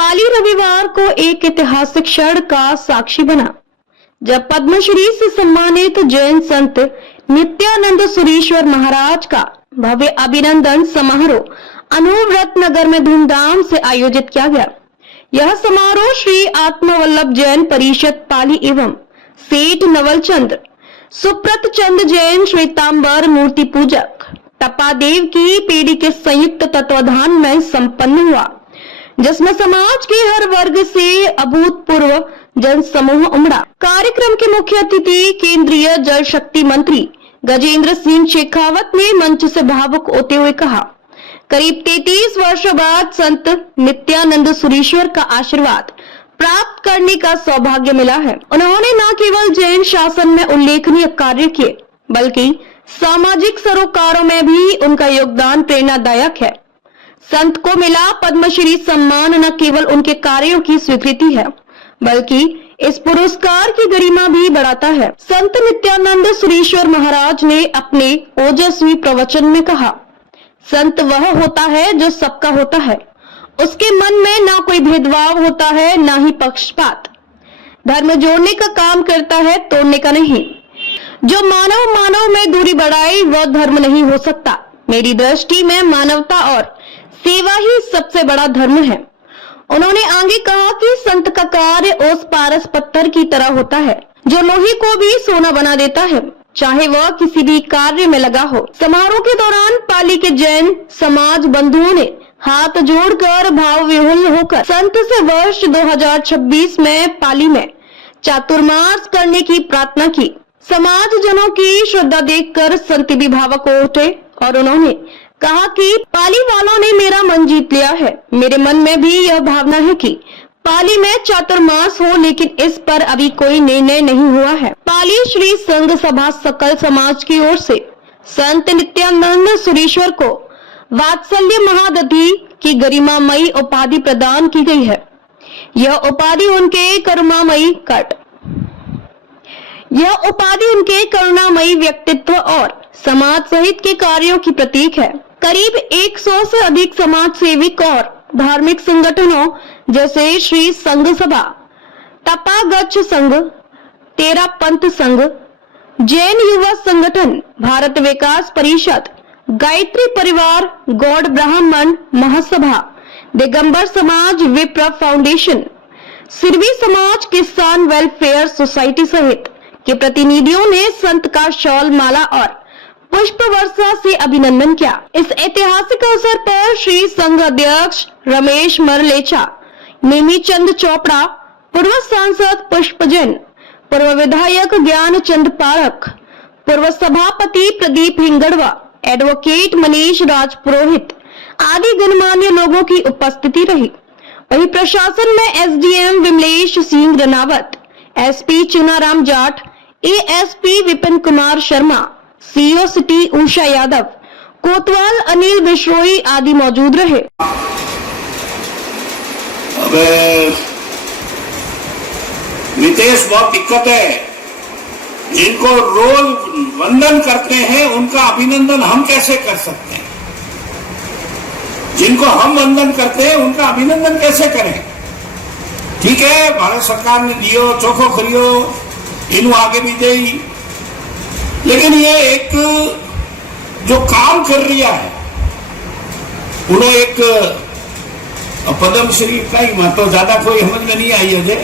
पाली रविवार को एक ऐतिहासिक क्षण का साक्षी बना जब पद्मश्री से सम्मानित जैन संत नित्यानंद सुरीश्वर महाराज का भव्य अभिनंदन समारोह अनूव्रत नगर में धूमधाम से आयोजित किया गया। यह समारोह श्री आत्मवल्लभ जैन परिषद पाली एवं सेठ नवलचंद सुप्रत चंद जैन श्वेतांबर मूर्ति पूजक टपादेव की पीढ़ी के संयुक्त तत्वाधान में संपन्न हुआ, जिसमें समाज के हर वर्ग से अभूतपूर्व जन समूह उमड़ा। कार्यक्रम के मुख्य अतिथि केंद्रीय जल शक्ति मंत्री गजेंद्र सिंह शेखावत ने मंच से भावुक होते हुए कहा, करीब 33 वर्षों बाद संत नित्यानंद सुरीश्वर का आशीर्वाद प्राप्त करने का सौभाग्य मिला है। उन्होंने न केवल जैन शासन में उल्लेखनीय कार्य किए बल्कि सामाजिक सरोकारों में भी उनका योगदान प्रेरणादायक है। संत को मिला पद्मश्री सम्मान न केवल उनके कार्यों की स्वीकृति है बल्कि इस पुरस्कार की गरिमा भी बढ़ाता है। संत नित्यानंद सुरीश्वर महाराज ने अपने ओजस्वी प्रवचन में कहा, संत वह होता है जो सबका होता है, उसके मन में ना कोई भेदभाव होता है ना ही पक्षपात। धर्म जोड़ने का काम करता है, तोड़ने का नहीं। जो मानव में दूरी बढ़ाए वह धर्म नहीं हो सकता। मेरी दृष्टि में मानवता और सेवा ही सबसे बड़ा धर्म है। उन्होंने आगे कहा कि संत का कार्य ओस पारस पत्थर की तरह होता है जो लोहे को भी सोना बना देता है, चाहे वह किसी भी कार्य में लगा हो। समारोह के दौरान पाली के जैन समाज बंधुओं ने हाथ जोड़कर भाव विह्वल होकर संत से वर्ष 2026 में पाली में चातुर्मास करने की प्रार्थना की। समाज जनों की श्रद्धा देखकर संत भी भावुक हो उठे और उन्होंने कहा कि पाली वालों ने मेरा मन जीत लिया है। मेरे मन में भी यह भावना है कि पाली में चातुर्मास हो, लेकिन इस पर अभी कोई निर्णय नहीं हुआ है। पाली श्री संघ सभा सकल समाज की ओर से संत नित्यानंद सुरीश्वर को वात्सल्य महादधि की गरिमामयी उपाधि प्रदान की गई है। यह उपाधि उनके करुणामयी व्यक्तित्व और समाज सहित के कार्यों की प्रतीक है। करीब 100 से अधिक समाज सेविक और धार्मिक संगठनों जैसे श्री संघ सभा, तपागच्छ संघ, तेरा पंथ संघ, जैन युवा संगठन, भारत विकास परिषद, गायत्री परिवार, गौड़ ब्राह्मण महासभा, दिगंबर समाज, विप्र फाउंडेशन, सिरवी समाज, किसान वेलफेयर सोसाइटी सहित के प्रतिनिधियों ने संत का शॉल, माला और पुष्प वर्षा से अभिनंदन किया। इस ऐतिहासिक अवसर पर श्री संघ अध्यक्ष रमेश मरलेचा, नेमीचंद चोपड़ा, पूर्व सांसद पुष्प जैन, पूर्व विधायक ज्ञान चंद पारख, पूर्व सभापति प्रदीप हिंगड़वा, एडवोकेट मनीष राजपुरोहित आदि गणमान्य लोगों की उपस्थिति रही। वहीं प्रशासन में SDM Vimlesh Singh Ranawat, SP Chunaram Jat, ASP Vipin Kumar Sharma, CO city Usha Yadav, कोतवाल अनिल बिश्रोई आदि मौजूद रहे। अब नितेश, बहुत दिक्कत है। जिनको रोज वंदन करते हैं उनका अभिनंदन हम कैसे कर सकते हैं? जिनको हम वंदन करते हैं उनका अभिनंदन कैसे करें? ठीक है, भारत सरकार ने दियो, चोखो करियो, इन्हों आगे भी दे, लेकिन ये एक जो काम कर रही है उन्होंने एक पद्मश्री का ही महत्व ज्यादा कोई समझ में नहीं आई है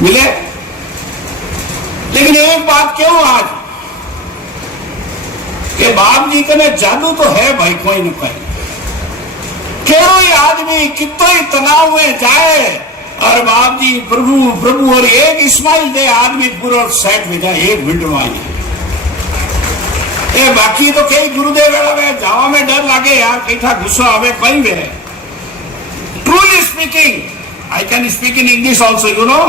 मिले। लेकिन एक बात क्यों आज के बाप जी के जादू तो है भाई, कोई न कोई कोई आदमी कितना ही तनाव में जाए और बाप जी प्रभु प्रभु और एक स्माइल दे, आदमी पूरा सेट हो जाए एक मिनट में आई। बाकी तो कई गुरुदेव जावा में डर लागे यार, कई था गुस्सा हमें कहीं भी है। Truly speaking, I can speak in English also, you know.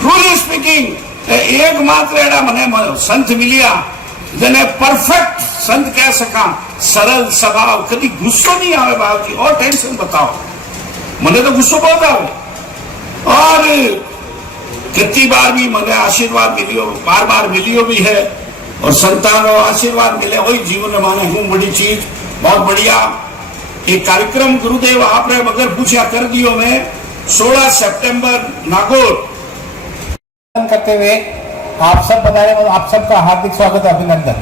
Truly speaking एकमात्र एड़ा मने संत मिलिया जने परफेक्ट संत कह सका, सरल स्वभाव, कभी गुस्सो नहीं आवे बाप जी। और टेंशन बताओ, मने तो गुस्सो बहुत आवे और कितनी बार भी मने आशीर्वाद मिलियो, बार बार मिलियो भी है और संतान और आशीर्वाद मिले वही जीवन में माने हूं बड़ी चीज, बहुत बढ़िया। ये कार्यक्रम गुरुदेव आपने बगैर पूछा कर दियो मैं 16 सितंबर नागौर करते हुए आप सब बताए और आप सबका हार्दिक स्वागत अभिनंदन।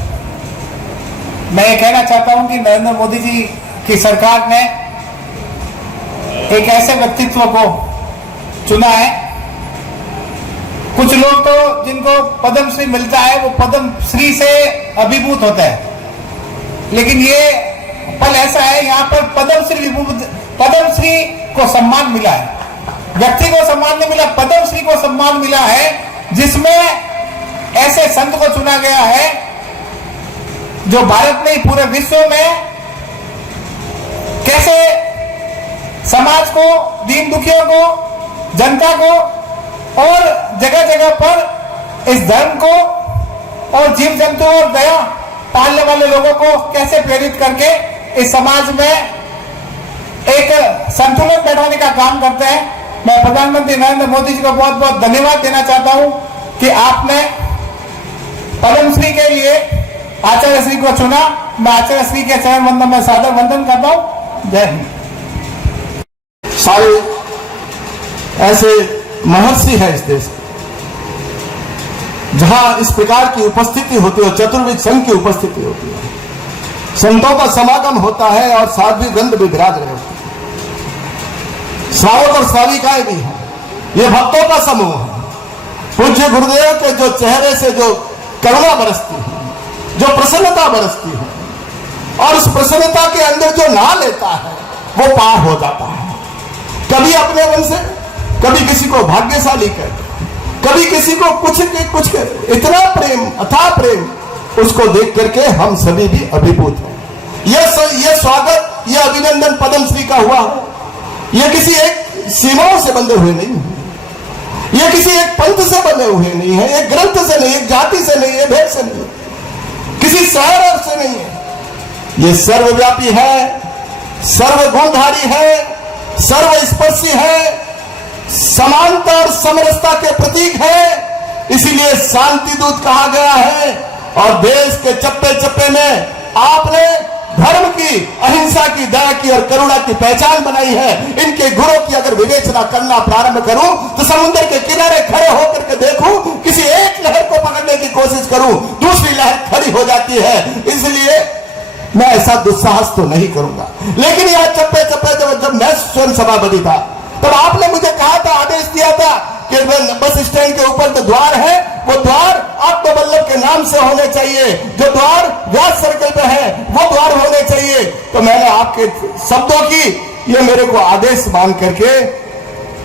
मैं ये कहना चाहता हूं कि नरेंद्र मोदी जी की सरकार ने एक ऐसे व्यक्तित्व को चुना है। कुछ लोग तो जिनको पद्म श्री मिलता है वो पद्म श्री से अभिभूत होता है, लेकिन ये पल ऐसा है यहाँ पर पद्म श्री को सम्मान मिला है। व्यक्ति को सम्मान नहीं मिला, पद्म श्री को सम्मान मिला है, जिसमें ऐसे संत को चुना गया है जो भारत में पूरे विश्व में कैसे समाज को, दीन दुखियों को, जनता को और जगह जगह पर इस धर्म को और जीव जंतु और दया पालने वाले लोगों को कैसे प्रेरित करके इस समाज में एक संतुलन बैठाने का काम करते हैं। मैं प्रधानमंत्री नरेंद्र मोदी जी को बहुत बहुत धन्यवाद देना चाहता हूं कि आपने पद्मश्री के लिए आचार्य श्री को चुना। मैं आचार्य श्री के चरण वंदन में सादर वंदन करता हूं। जय हिंद। सारे ऐसे महर्षि है इस देश के, जहां इस प्रकार की उपस्थिति होती है, चतुर्विद संघ की उपस्थिति होती है, संतों का समागम होता है और साध्वी वृंद भी विराज रहे होते हैं, श्रावक और श्राविकाएं भी हैं। ये भक्तों का समूह है। पूज्य गुरुदेव के जो चेहरे से जो करुणा बरसती है, जो प्रसन्नता बरसती है, और उस प्रसन्नता के अंदर जो ना लेता है वो पार हो जाता है। कभी अपने मन से, कभी किसी को भाग्यशाली कर, कभी किसी को कुछ कर, इतना प्रेम, अथाह प्रेम उसको देख करके हम सभी भी अभिभूत हैं। ये स्वागत, ये अभिनंदन पद्मश्री का हुआ है। ये किसी एक सीमाओं से बंधे हुए नहीं है, ये किसी एक पंथ से बंधे हुए नहीं है, एक ग्रंथ से नहीं, एक जाति से नहीं, एक भेद से नहीं, किसी शहर से नहीं है। ये सर्वव्यापी है, सर्वगुणधारी है, सर्वस्पर्शी है, समानता और समरसता के प्रतीक है। इसीलिए शांति दूत कहा गया है। और देश के चप्पे चप्पे में आपने धर्म की, अहिंसा की, दया की और करुणा की पहचान बनाई है। इनके गुणों की अगर विवेचना करना प्रारंभ करूं तो समुद्र के किनारे खड़े होकर के देखूं, किसी एक लहर को पकड़ने की कोशिश करूं, दूसरी लहर खड़ी हो जाती है। इसलिए मैं ऐसा दुस्साहस तो नहीं करूंगा। लेकिन यह चप्पे चप्पे जब मैं स्वयं सभापति था तब आपने मुझे कहा था, आदेश दिया था कि बस स्टैंड के ऊपर जो द्वार है वो द्वार आत्मवल्लभ के नाम से होने चाहिए, जो द्वार व्यास सर्कल पे है वो द्वार होने चाहिए। तो मैंने आपके शब्दों की ये मेरे को आदेश मान करके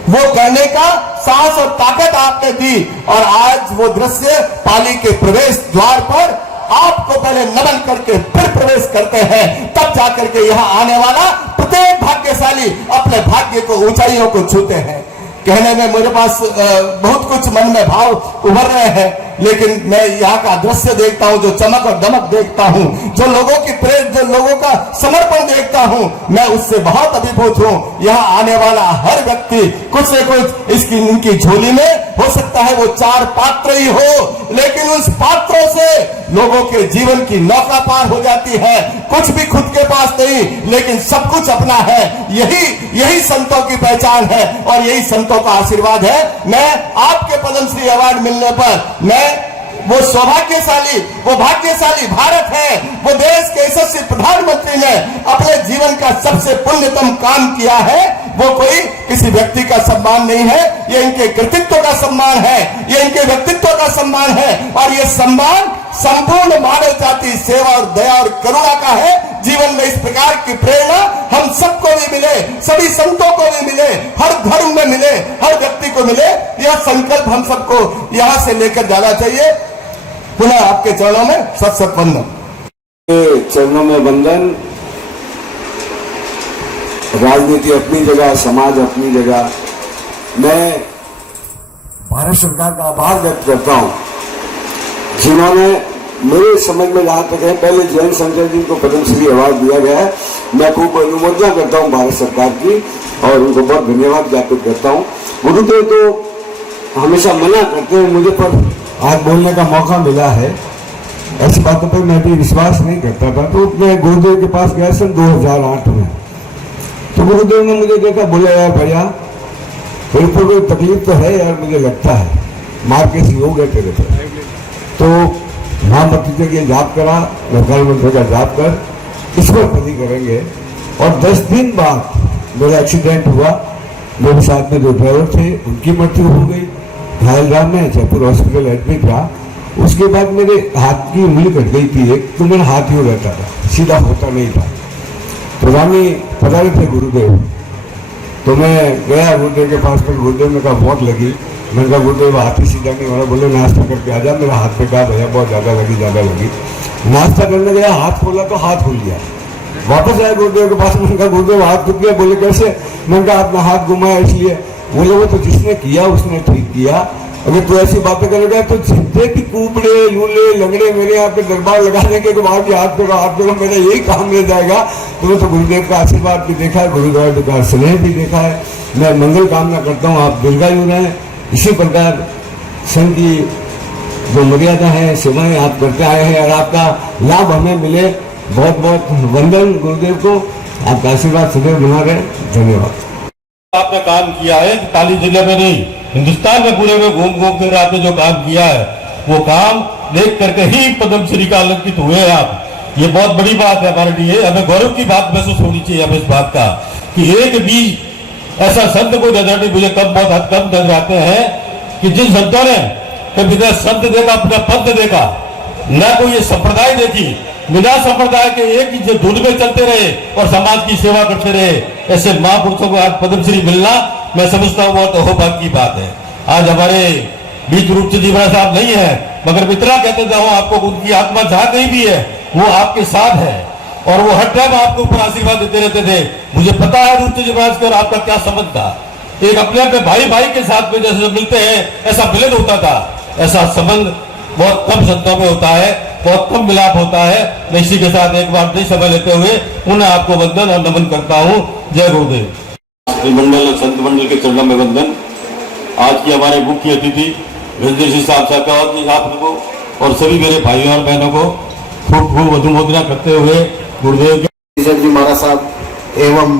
वो करने का साहस और ताकत आपने दी। और आज वो दृश्य पाली के प्रवेश द्वार पर आपको पहले नमन करके फिर प्रवेश करते हैं, तब जाकर के यहाँ आने वाला प्रत्येक भाग्यशाली अपने भाग्य को, ऊंचाइयों को छूते हैं। कहने में मेरे पास बहुत कुछ मन में भाव उभर रहे हैं, लेकिन मैं यहाँ का दृश्य देखता हूँ, जो चमक और दमक देखता हूँ, जो लोगों की प्रेम, जो लोगों का समर्पण देखता हूँ, मैं उससे बहुत अभिभूत हूँ। यहाँ आने वाला हर व्यक्ति कुछ से कुछ इनकी झोली में हो सकता है वो 4 पात्र ही हो, लेकिन उस पात्रों से लोगों के जीवन की नौका पार हो जाती है। कुछ भी खुद के पास नहीं, लेकिन सब कुछ अपना है। यही संतों की पहचान है और यही संतों का आशीर्वाद है। मैं आपके पद्मश्री अवार्ड मिलने पर मैं वो सौभाग्यशाली, वो भाग्यशाली भारत है, वो देश के यशस्वी प्रधानमंत्री ने अपने जीवन का सबसे पुण्यतम काम किया है। वो कोई किसी व्यक्ति का सम्मान नहीं है, ये इनके कृतित्व का सम्मान है, ये इनके व्यक्तित्व का सम्मान है। और ये सम्मान संपूर्ण मानव जाति सेवा और दया और करुणा का है। जीवन में इस प्रकार की प्रेरणा हम सबको भी मिले, सभी संतों को भी मिले, हर धर्म में मिले, हर व्यक्ति को मिले। यह संकल्प हम सबको यहाँ से लेकर जाना चाहिए। पुनः आपके चरणों में सत सत वंदन। चरणों में वंदन। राजनीति अपनी जगह, समाज अपनी जगह। मैं भारत सरकार का आभार व्यक्त करता हूं, जिन्होंने मेरे समझ में जहां तक है, पहले जयंत संजय जी को पद्मश्री अवार्ड दिया गया है। मैं खूब अनुमोदना करता हूं भारत सरकार की और उनको बहुत धन्यवाद ज्ञापित करता हूं। गुरुदेव तो हमेशा मना करते हैं मुझे, पर आज बोलने का मौका मिला है। ऐसी बातों पर मैं भी विश्वास नहीं करता था, तो मैं गुरुदेव के पास गया सन 2008 में। तो गुरुदेव ने मुझे देखा, बोले यार भैया तेरे को कोई तकलीफ तो है यार, मुझे लगता है मार के सी हो गए तेरे पे। तो माँ मृत्युंजय के जाप करा, लंकार मंत्र का जाप कर, ईश्वर पति करेंगे। और 10 दिन बाद मेरा एक्सीडेंट हुआ, मेरे साथ में 2 ड्राइवर थे, उनकी मृत्यु हो गई। घायलराम में जयपुर हॉस्पिटल एडमिट रहा। उसके बाद मेरे हाथ की उंगली कट गई थी एक, तो मेरा हाथ यूँ रहता था, सीधा होता नहीं था। तो रानी पधारे थे गुरुदेव, तो मैं गया गुरुदेव के पास में। गुरुदेव ने कहा बहुत लगी। मैंने कहा गुरुदेव हाथ ही सीधा नहीं हो रहा। बोले नाश्ता करके आ जा। मेरा हाथ पे कहा भैया बहुत ज़्यादा लगी। नाश्ता करने गया, हाथ खोला तो हाथ खुल गया। वापस आया गुरुदेव के पास, मैंने कहा गुरुदेव हाथ टूट गया। बोले कैसे? मैंने कहा आपने हाथ घुमाया इसलिए। बोले वो तो जिसने किया उसने ठीक किया, अगर तू ऐसी बातें करेगा तो जितने भी कुबड़े लूले लंगड़े मेरे यहाँ पे दरबार लगाने के बाद हाथ पे मेरा यही काम मिल जाएगा। तो तो गुरुदेव का आशीर्वाद भी देखा है, गुरुदेव का स्नेह भी देखा है। मैं मंगल कामना करता हूँ आप दीर्घायु रहें। इसी प्रकार संघ की जो मर्यादा है, सेवाएं आप करते आए हैं और आपका लाभ हमें मिले। बहुत बहुत वंदन गुरुदेव को, आपका आशीर्वाद सदैव बना रहे। धन्यवाद। आपने काम किया है, पाली जिले में नहीं हिंदुस्तान में पूरे में घूम घूम कर आपने जो काम किया है, वो काम देख करके ही पद्मश्री का अलंकित हुए हैं आप। ये बहुत बड़ी बात है हमारे लिए, हमें गौरव की बात महसूस होनी चाहिए हमें इस बात का कि एक भी ऐसा संत को नजर नहीं, मुझे कम बहुत हद कम नजर आते हैं कि जिन संतों ने कभी न संत देखा, अपना पंथ देखा, न कोई ये संप्रदाय देखी, बिना संप्रदाय के एक ही जो धुन में चलते रहे और समाज की सेवा करते रहे, ऐसे महापुरुषों को आज पद्मश्री मिलना मैं समझता हूँ बहुत अहोभाग्य की बात है। आज हमारे बीच रूपचंद जी महाराज साहब नहीं है, मगर मित्रा कहते थे आपको, उनकी आत्मा जहां कहीं भी है वो आपके साथ है और वो हर टाइम आपके ऊपर आशीर्वाद देते रहते थे। मुझे पता है रूपचंद जी महाराज का और आपका क्या संबंध था। एक अपने भाई भाई के साथ में जैसे मिलते हैं ऐसा मिलन होता था, ऐसा संबंध बहुत कम संतों में होता है, बहुत कम मिलाप होता है। मैं इसी के साथ एक बार नहीं समय लेते हुए पुनः आपको वंदन और नमन करता हूँ। जय गुरुदेव। मंडल संत मंडल के चरणों में वंदन। आज की हमारे मुख्य अतिथि रंजन सिंह साहब साहब जी आप को और सभी मेरे भाइयों और बहनों को खूब खूब अनुमोदना करते हुए गुरुदेव जी महाराज साहब एवं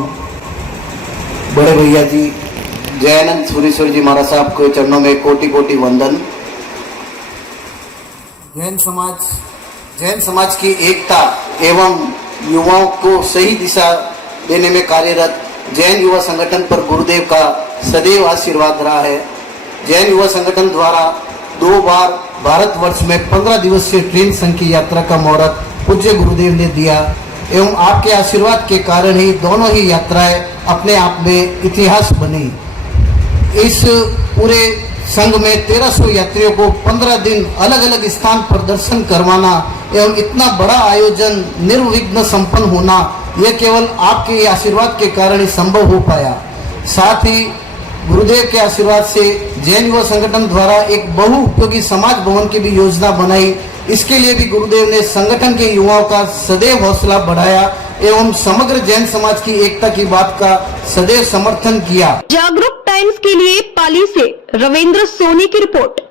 बड़े भैया जी जयानंद सूरीश्वर जी महाराज साहब के चरणों में कोटि कोटि वंदन। जैन समाज की एकता एवं युवाओं को सही दिशा देने में कार्यरत जैन युवा संगठन पर गुरुदेव का सदैव आशीर्वाद रहा है। जैन युवा संगठन द्वारा 2 बार भारतवर्ष में 15 दिवसीय ट्रेन संघ की यात्रा का मुहूर्त पूज्य गुरुदेव ने दिया एवं आपके आशीर्वाद के कारण ही दोनों ही यात्राएं अपने आप में इतिहास बनी। इस पूरे संघ में 1300 यात्रियों को 15 दिन अलग अलग स्थान पर दर्शन करवाना एवं इतना बड़ा आयोजन निर्विघ्न संपन्न होना, यह केवल आपके आशीर्वाद के कारण ही संभव हो पाया। साथ ही गुरुदेव के आशीर्वाद से जैन युवा संगठन द्वारा एक बहुउपयोगी समाज भवन की भी योजना बनाई। इसके लिए भी गुरुदेव ने संगठन के युवाओं का सदैव हौसला बढ़ाया एवं समग्र जैन समाज की एकता की बात का सदैव समर्थन किया। जागरूक टाइम्स के लिए पाली से रविंद्र सोनी की रिपोर्ट।